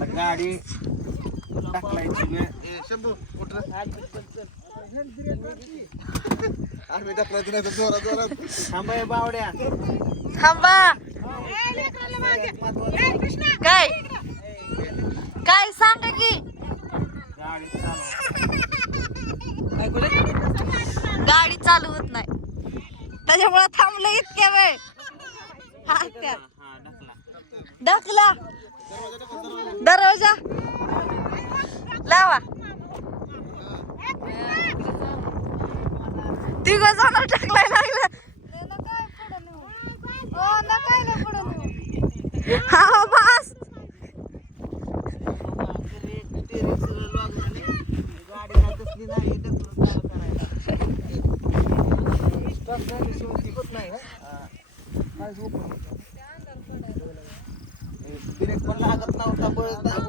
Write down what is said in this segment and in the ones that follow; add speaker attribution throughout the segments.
Speaker 1: गाडी टाकलायची
Speaker 2: शंभू. आम्ही टाकलायचं नाही तर जोरात
Speaker 1: थांबाय बावड्या.
Speaker 3: थांबा. काय? काय सांगा की?
Speaker 1: गाडी चालू
Speaker 3: गाडी चालू होत नाही. त्याच्यामुळे थांबलं इतक्या वेळ. हा त्या.
Speaker 1: हा ढकला.
Speaker 3: ढकला दरवाजा लावा. तिघ जण ढकलाय लागलं. हा बस.
Speaker 1: लागत नव्हता.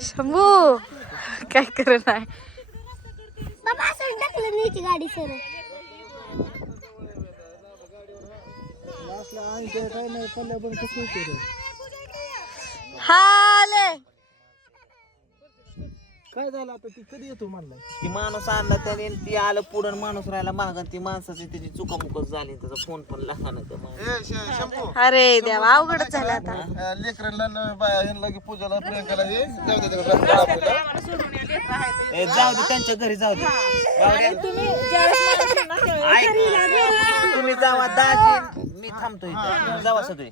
Speaker 3: शंभू काय करत आहे
Speaker 4: बाबा असं ढकलून न्यायची गाडी सर
Speaker 3: हाले
Speaker 2: काय झालं आता? ती कधी येतो म्हणला
Speaker 1: ती माणूस आणला त्याने ती आलं पुढं माणूस राहिला माग. ती माणसाची त्याची चुकामुकच झाली त्याचा फोन पण
Speaker 2: श- शंभू.
Speaker 3: अरे देवा अवघडच झालं आता.
Speaker 2: लेकरांना की पूजाला प्रियंकाला हे. जाऊ दे तिकडे.
Speaker 1: ए, जाऊ दे त्यांच्या घरी जाऊ दे. ऐक. तुम्ही जावा दाजी. मी थांबतो इथं. जावा सगळे.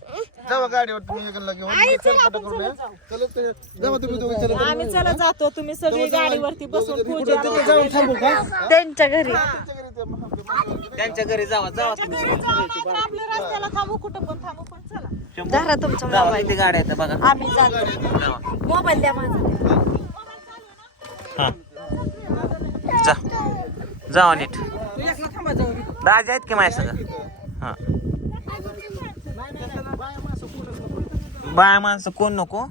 Speaker 2: जावा गाडीवर तुम्ही एकाला घेऊन मी चलपट करून या. चलत ते- जावा तुम्ही दोघे चलत
Speaker 5: आम्ही चला जातो तुम्ही सगळी गाडीवरती बसून
Speaker 2: पुढे तिथे जाऊन थांबू का?
Speaker 3: त्यांच्या घरी.
Speaker 2: त्यांच्या घरी ते
Speaker 1: त्यांच्या जावा जावा तुम्ही सगळे.
Speaker 5: आपल्या रस्त्याला थांबू कुठं पण थांबू पण चला.
Speaker 1: शंभू,
Speaker 3: धरा तुमचा
Speaker 1: जावा
Speaker 3: मोबाईल
Speaker 1: गाड्या आहेत बघा.
Speaker 3: आम्ही जातो.
Speaker 1: जावा.
Speaker 3: मोबाईल द्या माझा.
Speaker 1: हा. जा. जावा नीट. दाजी आहेत की माझ्या सगळं बाया माणसं कोण नको?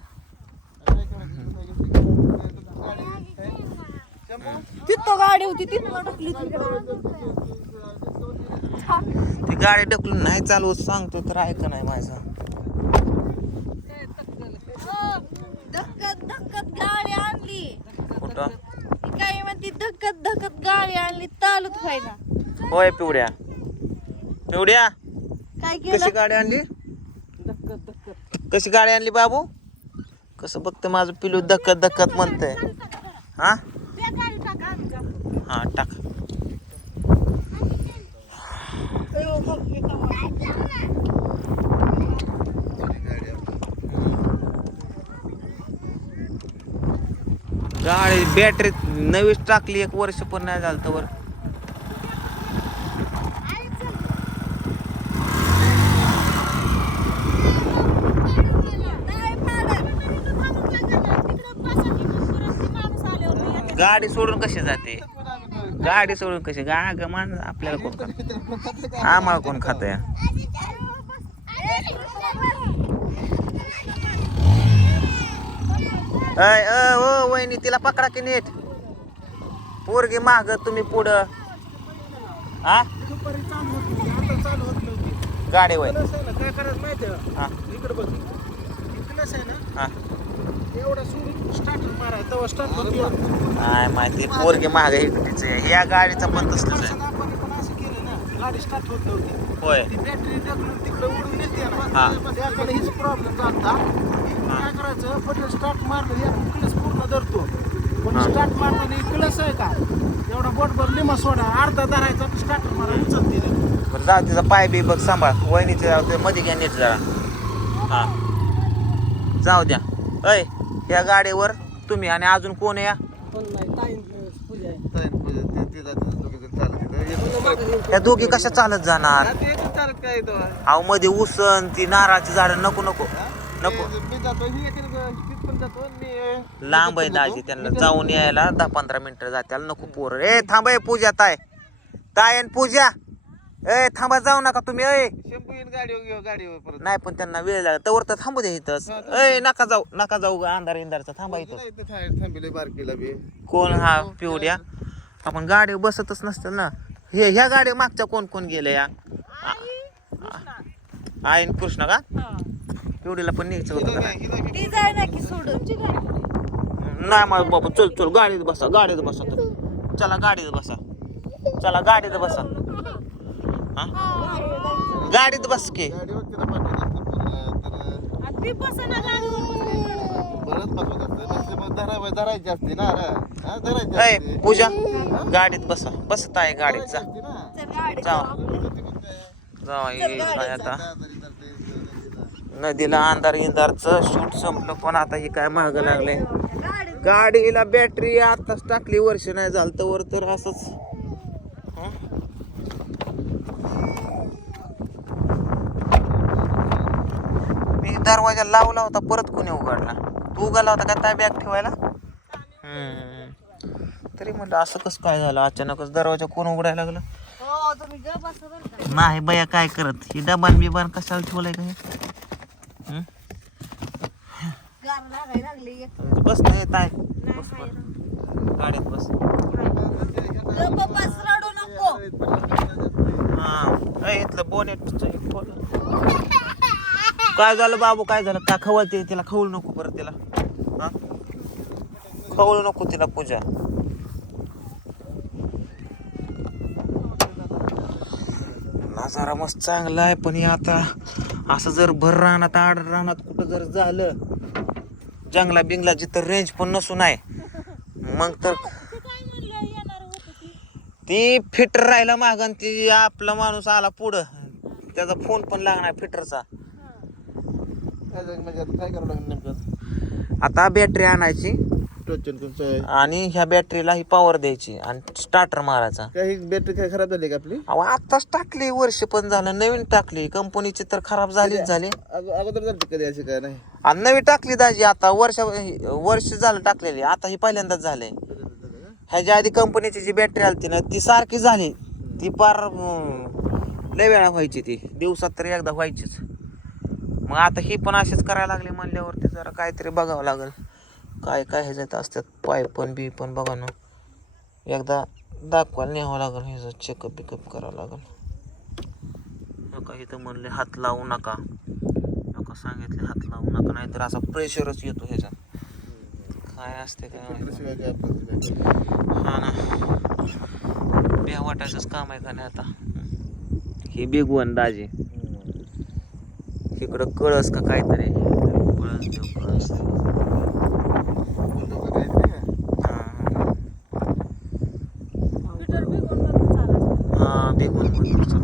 Speaker 3: तिथं गाडी होती तिथं टाकली
Speaker 1: ती गाडी ढकलून नाही चालवत सांगतो तर ऐक नाही माझं.
Speaker 3: धक्कत धक्कत गाडी आणली.
Speaker 1: कुठं?
Speaker 3: काय म्हणते धक्कत धक्कत गाडी आणली चालूच
Speaker 1: होय पिवड्या. पिवड्या
Speaker 3: काय
Speaker 1: कशी
Speaker 3: केलं?
Speaker 1: गाडी आणली? कशी गाडी आणली बाबू? कसं बघते माझं पिलू धक्कत धक्कत म्हणतंय. हा? हा टाक. गाडी बॅटरी नवीच टाकली एक वर्ष पण नाही झालं तर गाडी सोडून कशी जाते? गाडी सोडून कशी? गा मान आपल्याला कोण खात? आम्हाला कोण खात अय अ ओ वहिनी तिला पकडा की नीट. पोरगी माग तुम्ही पुढं. हा गाडी वय.
Speaker 2: काय करायचं माहिती आहे इकडे बघ. इकडे आहे ना? एवढा सुरू स्टार्टर स्टार्ट होतो
Speaker 1: काय माहिती पोरगी माग इकडीच आहे या गाडीचं पण तसलंच आहे.
Speaker 2: पण असं केलं ना गाडी स्टार्ट होत नव्हती
Speaker 1: होय.
Speaker 2: ती बॅटरी ढकलून तिकडे उडून येते ना त्याकडे हीच प्रॉब्लेम चालता काय करायचं पण स्टार्ट मारलं या क्लस पूर्ण धरतो पण
Speaker 1: स्टार्ट
Speaker 2: स्टार्ट मारताना क्लस आहे का एवढा बोटभर लिमा सोडा अर्धा धरायचा स्टार्टर मारा उचलते नाही.
Speaker 1: बरं जा तिचा पाय बी बघ सांभाळ. वहिनीचे जाऊ ते मध्ये घ्या नीट जरा. हा. जाऊ द्या. अय या गाडीवर तुम्ही आणि अजून कोण आहे. या या दोघी कशा चालत जाणार? अहो मध्ये उसन ती नारळाची झाड नको नको नको.
Speaker 2: मी जातो एक तिथपर्यंत जातो मी
Speaker 1: लांब आहे दाजी त्यांना जाऊन यायला दहा पंधरा मिनिटं जात्याला नको पोर. ए थांब पूजा ताय. ताय आणि पूजा. ए थांबा जाऊ नका तुम्ही ए.
Speaker 2: शंभू येईन गाडीवर घेऊ गाडीवर परत.
Speaker 1: नाही पण त्यांना वेळ लागला. तवर तर थांबू दे इथंच. ए नका जाऊ नका जाऊ ग, अंधार इंधारचा. थांबा इथं
Speaker 2: इथं थांब- थांबिले बारकीला बी.
Speaker 1: कोण? हा पिवड्या. आपण गाडी बसतच नसतं ना. हे ह्या गाडी मागच्या कोण कोण गेले या? आईन कृष्ण. का?
Speaker 5: हा.
Speaker 1: एवढीला पण न्यायचं होतं का? नाही?
Speaker 3: ती जाय ना की सोडून
Speaker 1: नाही माझं बाबा चल चल गाडीत बसा गाडीत बसा तुम्ही चला गाडीत बसा. चला गाडीत बसा. हा? गाडीत बस की.
Speaker 5: बसेना.
Speaker 2: बरंच बसवत असतं. धरायची ना. हा, धरायची.
Speaker 1: पूजा गाडीत बसा. बसत आहे गाडीत जा. ये काय आता.
Speaker 2: नदीला.
Speaker 1: अंधार इंधारचं शूट संपलं. पण आता हे काय महाग लागलंय?
Speaker 3: गाडी
Speaker 1: गाडीला बॅटरी आताच टाकली. वर्ष नाही झालं तर वर तर असंच. दरवाजा लावला होता परत कोणी उघडला. तू उघडला होता का काय बॅग ठेवायला. तरी म्हटलं असं कसं काय झालं? अचानकच दरवाजा कोण उघडायला लागलं?
Speaker 3: बसा
Speaker 1: नाही बया काय करत? ही डबान बिबान कशाला ठेवलंय का बस नाही
Speaker 3: हाय ना.
Speaker 1: गाडीत बस. हा. इथलं बोनेट काय झालं बाबू? काय झालं? का खवळते तिला खवळू नको परत तिला. हा? खवळू नको तिला पूजा. नजारा मस्त चांगला आहे पण हे आता असं जर भर रानात आड रानात कुठं जर झालं जंगला बिंगला जिथं रेंज पण नसून आहे मग तर
Speaker 5: ती
Speaker 1: फिटर राहिला माग आणि ती आपला माणूस आला पुढं. त्याचा फोन पण लागणार फिटरचा.
Speaker 2: काय म्हणजे आता काय करावं लागेल नेमकं?
Speaker 1: आता बॅटरी आणायची.
Speaker 2: टोचन तुमचं
Speaker 1: आणि ह्या बॅटरीला ही पॉवर द्यायची आणि स्टार्टर मारायचा.
Speaker 2: काही बॅटरी काय खराब झाली का आपली?
Speaker 1: अहो आताच टाकली वर्ष पण झालं नवीन टाकली. कंपनीची तर खराब झालीच झाली.
Speaker 2: अगो- अगोदर झाली कधी अशी काय नाही?
Speaker 1: आणि नवी टाकली दाजी आता वर्ष वर्ष झालं टाकलेली आता ही पहिल्यांदाच झाले ह्याच्या आधी कंपनीची जी बॅटरी आलती ना ती सारखी झाली. ती पार अं, लय वेळा व्हायची ती. दिवसात तरी एकदा व्हायचीच. मग आता ही पण असेच करायला लागली म्हणल्यावरती जरा काहीतरी बघावं लागेल. काय काय ह्याच्यात असतात पाय पण बी पण बघा ना. एकदा दाखवायला न्यावं लागेल ह्याचं चेकअप बिकअप करावं लागेल. नका इथं म्हणले हात लावू नका. नका सांगितले हात लावू नका नाहीतर असा प्रेशरच येतो ह्याचा काय असते काय
Speaker 2: काय
Speaker 1: हा ना. बे वाटायचंच काम आहे का नाही आता? हे बिगवन दाजी. इकडं कळस का काहीतरी? कळस देव? हा. हा बिगवन म्हणून